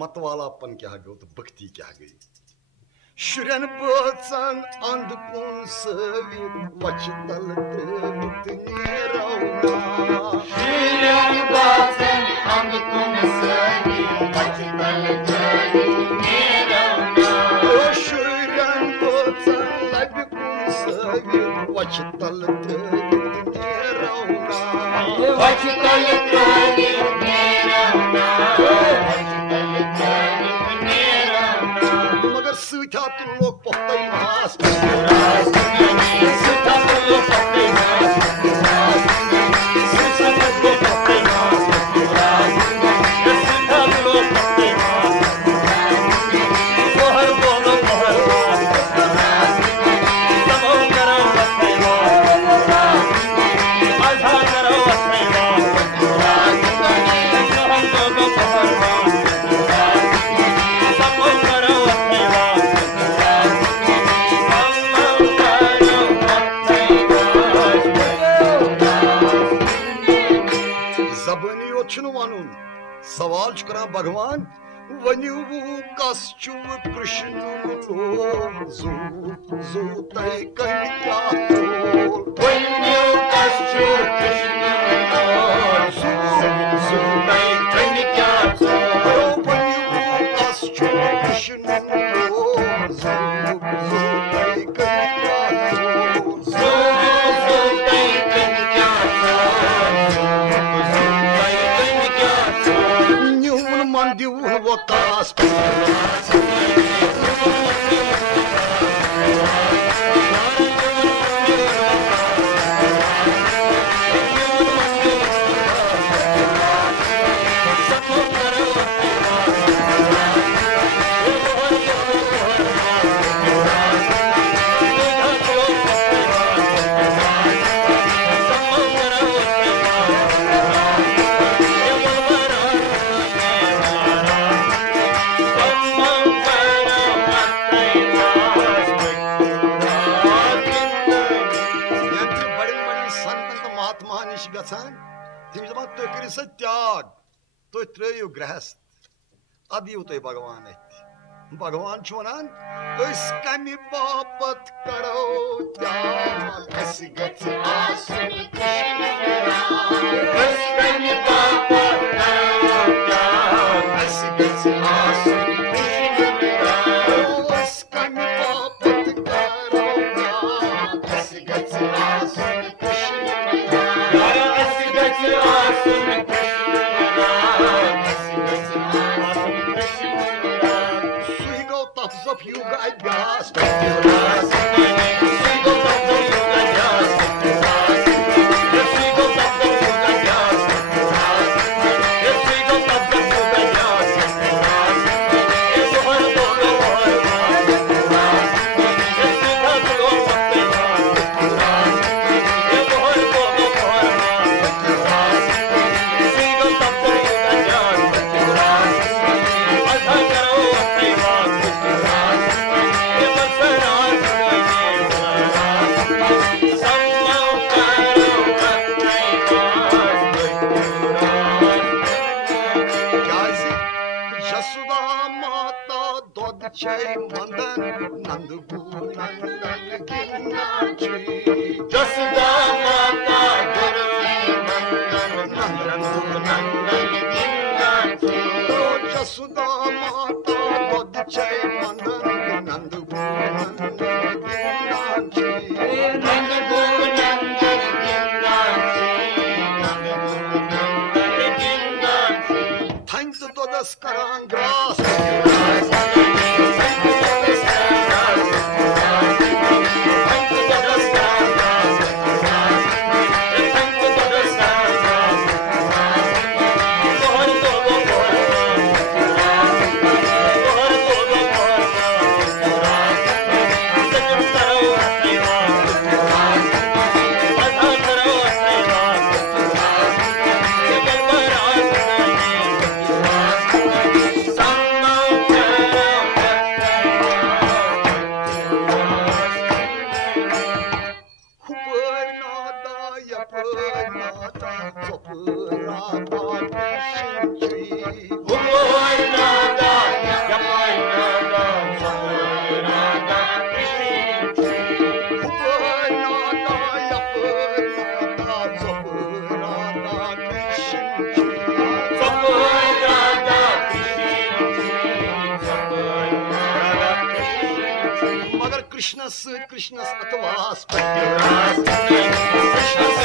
मतवालापन क्या गो तो भक्ति क्या गई शुरन बचन अंधकुन सवी वचतल त्रिमुत निरौना शुरन बचन अंधकुन सवी वचतल त्रिमुत निरौना शुरन बचन लबकुन सवी वचतल त्रिमुत निरौना वचतल त्रिमुत निरौना मगर सूठा तुम लोग पत्ते मास सूठा तुम लोग पत्ते मास सूठा तुम लोग पत्ते मास सूठा तुम लोग पत्ते मास बोहर बोलो बोहर मास समो करो पत्ते मास आधा करो पत्ते मास हम लोगों बोहर मास समो करो पत्ते मास सवाल करा भगवान वन्यू कस कृष्ण जो जो तय क्या वन्यू कस कृष्ण जो जो तय क्या वन्यू कस कृष्ण जो जो तय क्या जो जो तय क्या Mandioul votas त्याग तो त्रो गृहस्थ अदिव तुम भगवान भगवान वन कमि बापत करो त्याग of you guys lost Jai Mandan Nandu Nandan Ginaji Jasudha Mata Guru Mandan छै मदन नंद गोनंदन गिंदान छै नंद गोनंदन गिंदान छै नंद गोनंदन गिंदान छै थैंक तो दस करां ग्रास Krishna's atavas Krishna's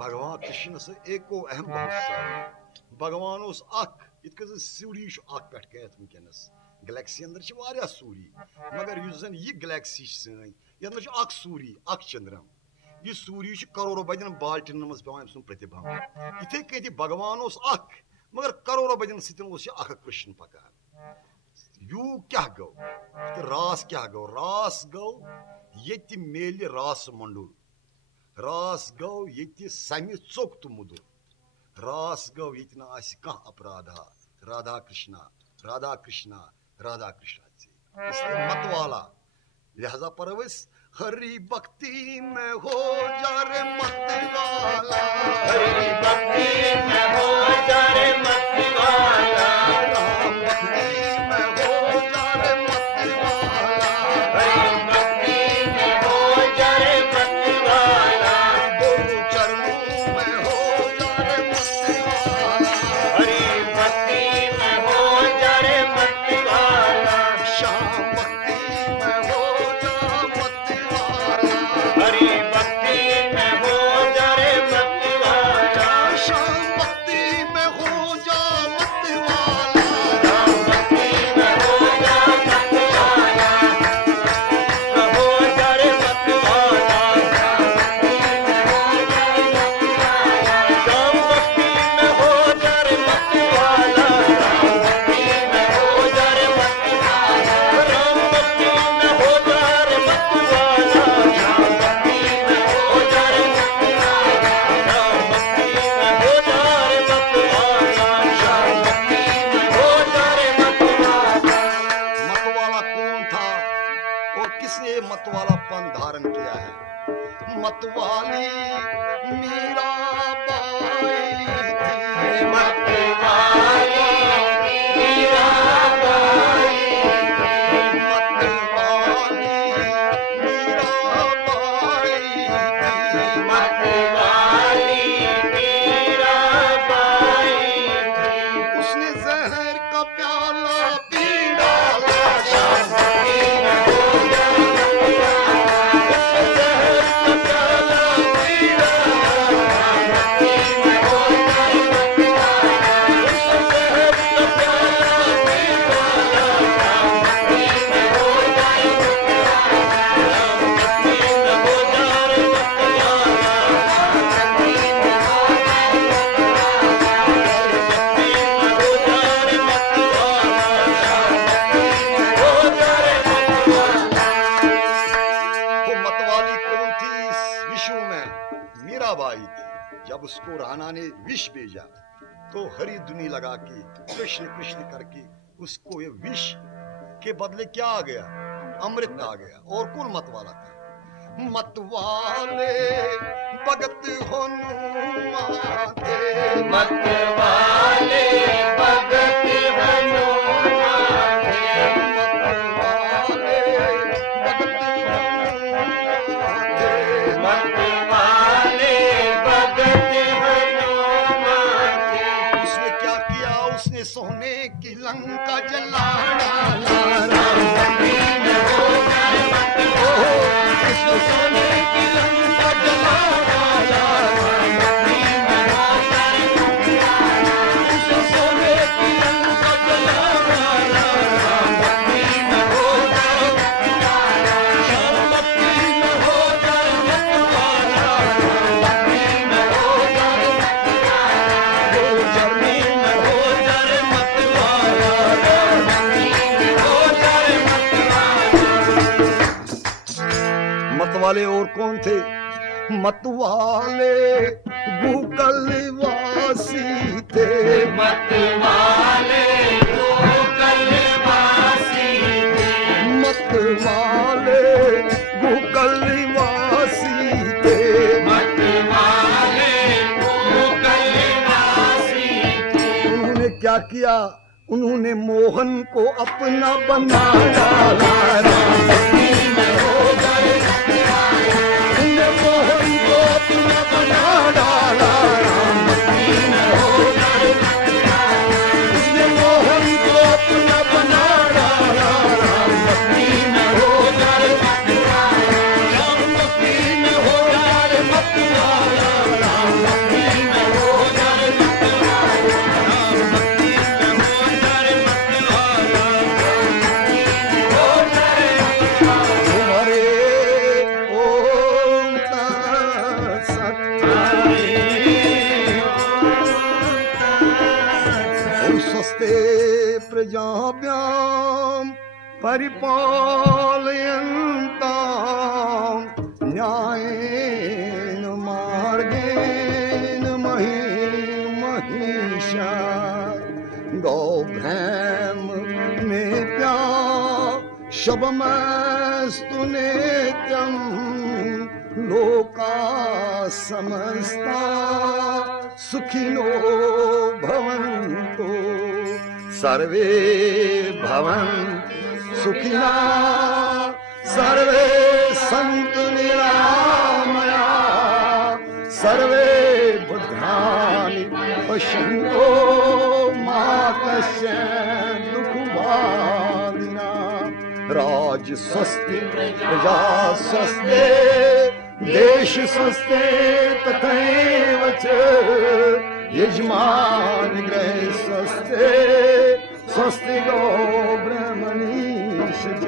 भगवान कृष्ण से एको अहम बहुत भगवान उस अख इत सूर्य पे वनकस गैलेक्सी अंदर वारिया सूर्य मगर जन यह गैलेक्सी सन ये अख सूर्य अख चंद्रम यह सूर्य करोड़ों बदन बाल्टिन मज पे अम प्रतिभा इथे कति भगवान उस अख मगर करोड़ों बदन सत अख कृष्ण पकान यू क्या गो रास क्या गो रास गो ये मेल रास मंडुल रास गो ये समी चोक तो मुदुर रास गो ये कह अपराधा राधा कृष्णा राधा कृष्णा राधा कृष्णा इसलिए मतवाला लिहाजा परवस हरि भक्ति में हो जा रे मतवाला हरि भक्ति में हो जा रे मतवाला राम भक्ति में हो जा रे मतवाला हरि भक्ति में हो जा रे मतवाला गुरु चरणों में हो जा रे मतवाला हरि भक्ति में हो जा रे मतवाला श्याम भक्ति में हो जा मतवाला हरि भक्ति में हो जा रे मतवाला श्याम भक्ति में हो जा मतवाला राम भक्ति में हो जा मतवाला हो जा रे मतवाला राम भक्ति में हो जा मतवाला राम भक्ति में हो जा मतवाला राम भक्ति में हो जा मतवाला राम भक्ति में हो जा मतवाला राम भक्ति में हो जा मतवाला राम भक्ति में हो जा मतवाला। मतवाला कौन था और किसने मतवालापन धारण किया है? मतवाली मीराबाई थी। मतवाली मीराबाई थी। मतवाली मीराबाई थी। मतवाली मीराबाई थी। उसने जहर का प्याला पी डाला शाम भक्ति में हो जा। उसने जहर का प्याला पी कान्हा ने विष भेजा तो हरी धुनी लगा के कृष्ण कृष्ण करके उसको ये विष के बदले क्या आ गया? अमृत आ गया। और कौन मत वाला था? मत वाले भगत हनुमान थे, मत वाले भगत हनुमान थे, मत वाले भगत हनुमान थे। उसने क्या किया? उसने सोने की लंका जला डाला। सोने की लंका जला डाला, सोने की लंका जला डाला, शर्मती में हो जाए मत वाला, वो जर्नी में हो जाए मत वाला, मत वाले और कौन थे? मत वाले गूगलवासी थे, मत वाले गूगलवासी थे, मत वाले गूगलवासी थे, मत वाले गूगलवासी थे। उन्होंने क्या किया? उन्होंने मोहन को अपना बना डाला। मोहन को अपना बना डाला, उसने मोहन को अपना बना डाला। राम भक्ति में हो जाए मत वाला, राम भक्ति में हो जाए मत वाला, राम भक्ति में हो जाए मत वाला, राम भक्ति में हो जाए मत वाला, हो जाए तुम्हारे ओम स्वस्ते प्रजाभ्यां परिपालयन्तां न्यायेन मार्गेण महिषा गौभ्रम मेप्या शवमस्तु नित्यं लोका समस्ता सुखिनो भवन्तु सर्वे भवन्तु सुखिना सर्वे सन्तु निरामया सर्वे बुद्धानि पश्यन्तु मा कश्चित् दुःखभागिना राज स्वस्ति प्रजा स्वस्ति देश स्वस्ति तथैव च यजमान गृह स्वस्ति स्वस्ति गो ब्रह्मणीश च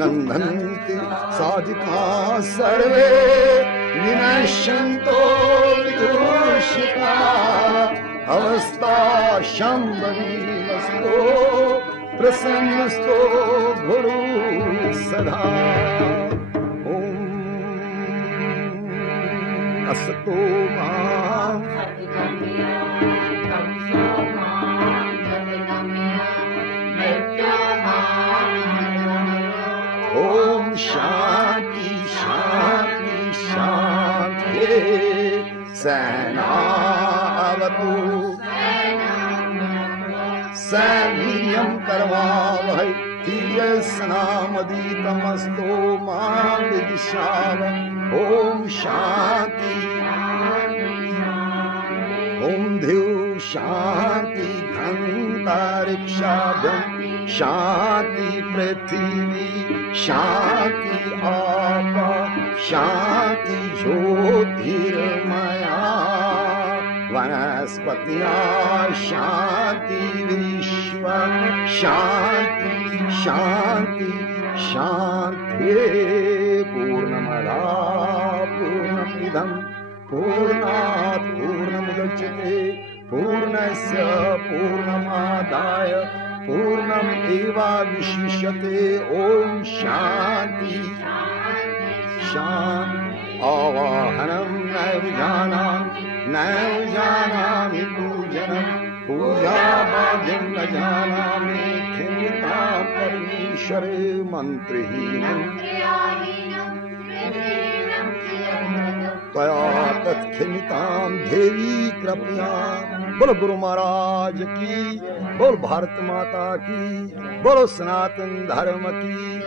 नन्दन्ति साधिका सर्वे विनश्यन्तो विदूषिता अवस्था शम्भवीमस्तो प्रसन्नस्तो गुरु सदा असतो मां ओम शांति शांति शांति सेनावतु सैन्यं करवावहै तीयस्नामदीतमस्तो मां विदिशावहै ओम शांति ओम धियो शांति धन्तारिक्षाभ्यं शांति पृथ्वी शांति आप शांति ज्योतिर्मया वनस्पतिया शांति विश्व शांति शांति शांति पूर्णमदा पूर्णमिदं पूर्णात् पूर्णमुदच्यते पूर्णस्य पूर्णमादाय पूर्णमेवावशिष्यते ओम शांति शांति आवाहनं नैव जानामि नैव जानामि पूजनं पूजावाद्यं न जानामि खिन्नतां परमेश्वर मंत्रहीनं त्वया तत्खिन्नतां देवी कृपया। बोलो गुरु महाराज की, बोल भारत माता की, बोलो सनातन धर्म की।